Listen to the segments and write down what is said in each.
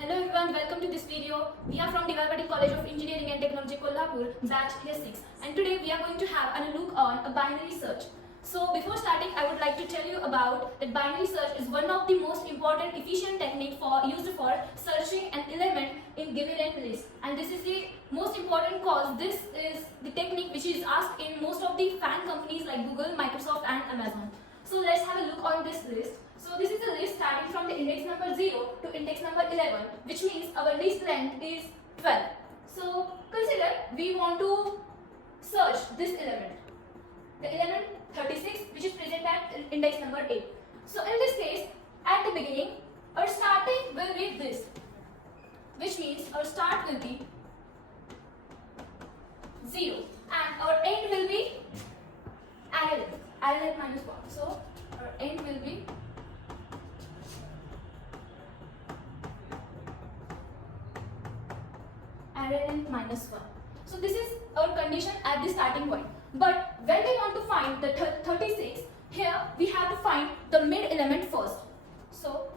Hello everyone, welcome to this video. We are from Divapati College of Engineering and Technology, Kolhapur, batch year 6. And today we are going to have a look on a binary search. So before starting, I would like to tell you about that binary search is one of the most important efficient technique used for searching an element in given list. And this is the most important cause. This is the technique which is asked in most of the fan companies like Google, Microsoft and Amazon. So let's have a look on this list. So this is a list starting from the index number 0 to index number 11, which means our list length is 12. So consider we want to search this element, the element 36, which is present at index number 8. So in this case, at the beginning, our starting will be this, which means our start will be 0 and our end will be array length minus 1. So our end will be array length minus 1. So this is our condition at the starting point. But when we want to find the 36, here we have to find the mid element first. So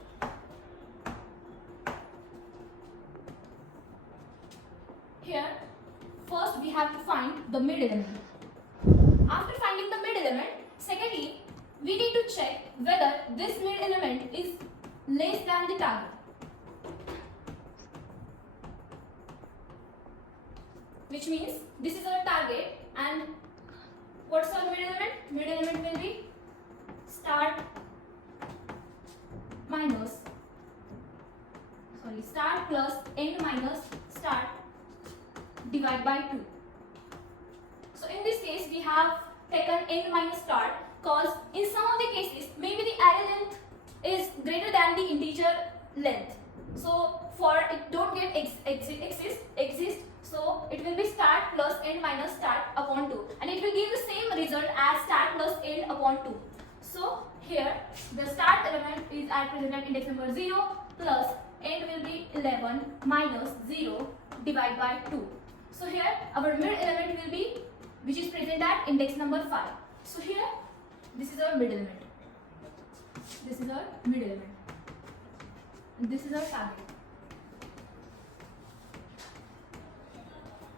here first we have to find the mid element. After finding the mid element, secondly we need to check whether this mid element is less than the target. Which means this is our target and what's our mid element? Mid element will be start plus end minus start divided by 2. So in this case we have taken end minus start because in some of the cases maybe the array length is greater than the integer length. So for it don't get exist, so it will be start plus end minus start upon 2 and it will give the same result as start plus end upon 2. So here the start element is at present at index number 0 plus end will be 11 minus 0 divided by 2. So here our mid element will be which is present at index number 5. So here this is our mid element. This is our mid element. And this is our target.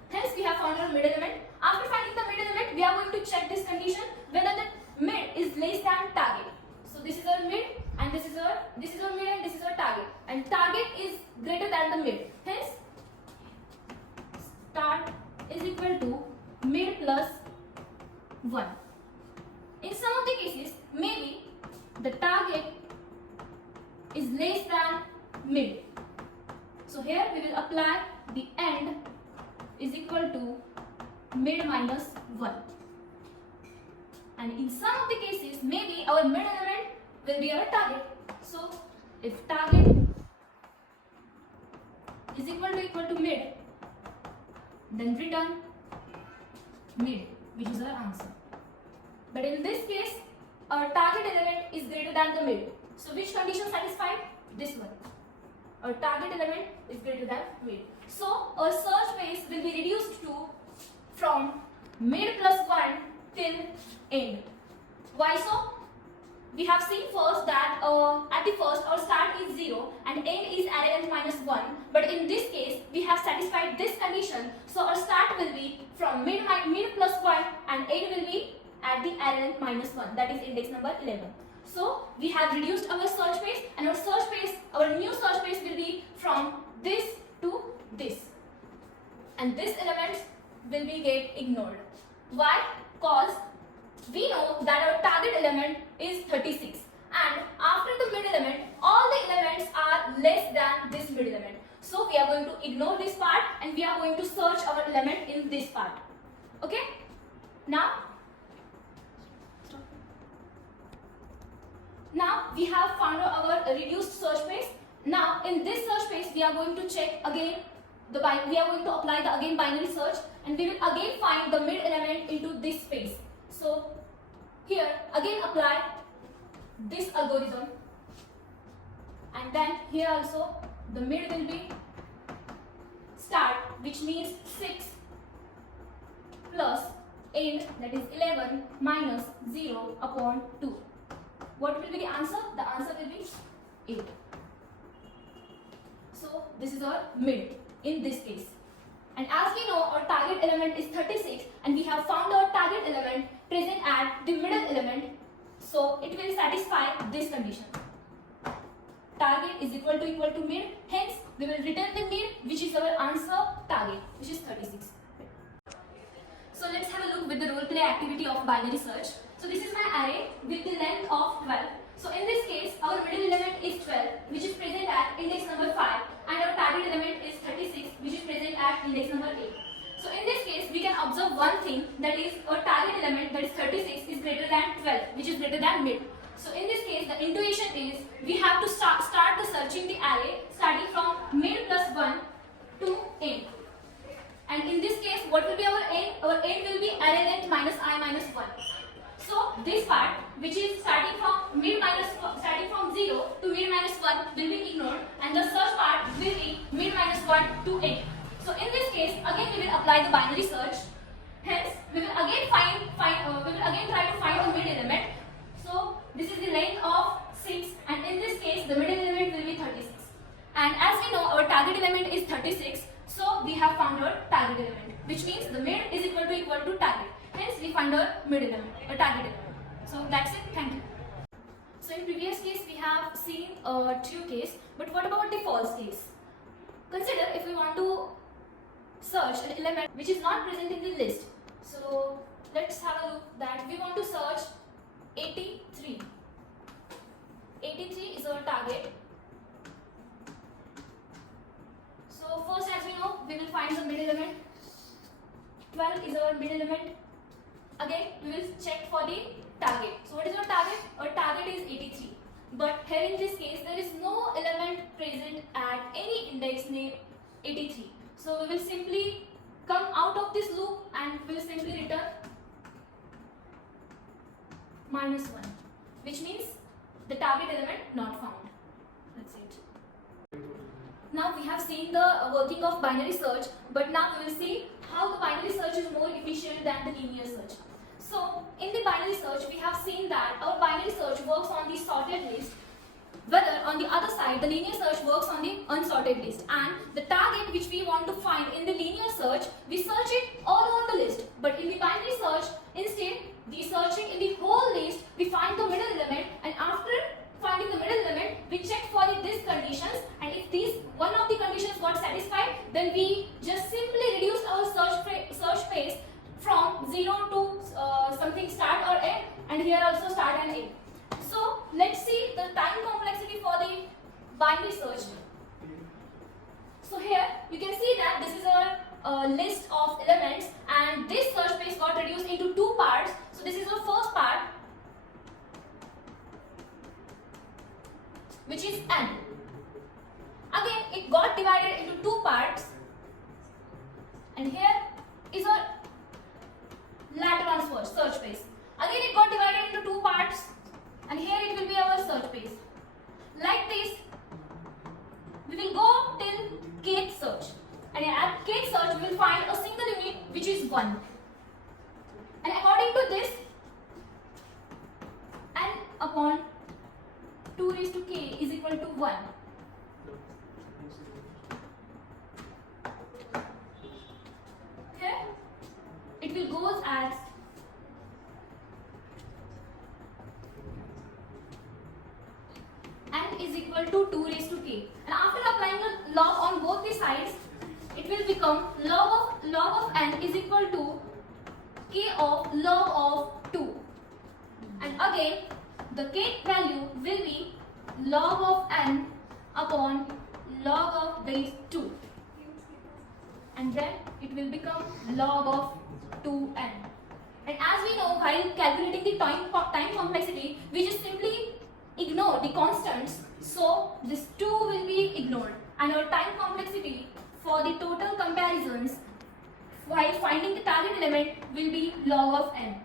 Hence we have found our mid element. After finding the mid element, we are going to check this condition whether the mid is less than target. So this is our mid and this is our mid and this is our target. And target is greater than the mid. Hence start is equal to mid plus 1. In some of the cases, maybe the target is less than mid. So here we will apply the end is equal to mid minus 1. And in some of the cases, maybe our mid element will be our target. So if target is equal to mid, then return mid, which is our answer. But in this case, our target element is greater than the mid. So which condition satisfied? This one. Our target element is greater than mid. So our search space will be reduced to from mid plus 1 till end. Why so? We have seen first that at the first our start is 0 and end is array length minus 1. But in this case we have satisfied this condition. So our start will be from mid plus 1 and end will be at the array length minus 1, that is index number 11. So we have reduced our search space and our new search space will be from this to this. And this element will be get ignored. Why? Because we know that our target element is 36 and after the mid element, all the elements are less than this mid element. So we are going to ignore this part and we are going to search our element in this part. Okay? Now we have found our reduced search space. Now in this search space we are going to check again we are going to apply the again binary search and we will again find the mid element into this space. So here again apply this algorithm and then here also the mid will be start, which means 6 plus end, that is 11 minus 0 upon 2. What will be the answer? The answer will be 8. So this is our mid in this case. And as we know, our target element is 36 and we have found our target element present at the middle element, so it will satisfy this condition. Target is equal to mid, hence we will return the mid, which is our answer target, which is 36. So let's have a look with the role play activity of binary search. So this is my array with the length of 12. So in this case, our middle element is 12, which is present at index number 5, and our target element is 36, which is present at index number 8. So in this case, we can observe one thing, that is our target element, that is 36, is greater than 12, which is greater than mid. So in this case, the intuition is we have to start the searching the array starting from mid plus 1 to end. And in this case, what will be our end? Our end will be array length minus I minus 1. So this part, which is starting from 0 to mid minus 1, will be ignored, and the search part will be mid minus 1 to end. So in this case, again we will apply the binary search. Hence, we will again try to find the mid element. So this is the length of 6, and in this case, the middle element will be 36. And as we know, our target element is 36. So we have found our target element, which means the mid is equal to target. Hence we find our mid element, or target element. So that's it. Thank you. So in previous case we have seen a true case, but what about the false case? Consider if we want to search an element which is not present in the list. So let's have a look that we want to search 83. 83 is our target. So first, as we know, we will find the mid element. 12 is our mid element. Again, we will check for the target. So what is our target? Our target is 83. But here in this case, there is no element present at any index named 83. So we will simply come out of this loop and we will simply return minus 1, which means the target element not found. That's it. Now we have seen the working of binary search, but now we will see how the binary search is more efficient than the linear search. So in the binary search, we have seen that our binary search works on the sorted list, whether on the other side the linear search works on the unsorted list, and the target which we want to find in the linear search, we search it all over the list. But in the binary search, instead the searching in the whole list, we find the middle element, and after finding the middle element, we check for these conditions, and if one of the conditions got satisfied, then we just simply reduce our search space from 0 to something start or end, and here also start and end. So let's see the time complexity for the binary search. So here you can see that this is our list of elements, and this search space got reduced into two parts. So this is the first part, which is n. Again, it got divided into two parts, and here is our latter one search space. Again, it got divided into two parts, and here it will be our search space. Like this, we will go till kth search, and at kth search we will find a single unit which is 1. And according to this, n upon 2 raised to k is equal to 1. Here it will goes as n is equal to 2 raised to k, and after applying a log on both the sides, it will become log of n is equal to k of log of 2, and again the k value will be log of n upon log of base 2, and then it will become log of 2n. And as we know, while calculating the time complexity, we just simply ignore the constants, so this 2 will be ignored, and our time complexity for the total comparisons while finding the target element will be log of n,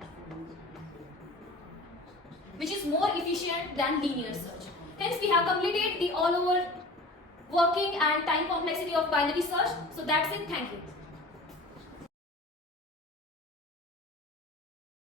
which is more efficient than linear search. Hence we have completed the all over working and time complexity of binary search. So that's it. Thank you.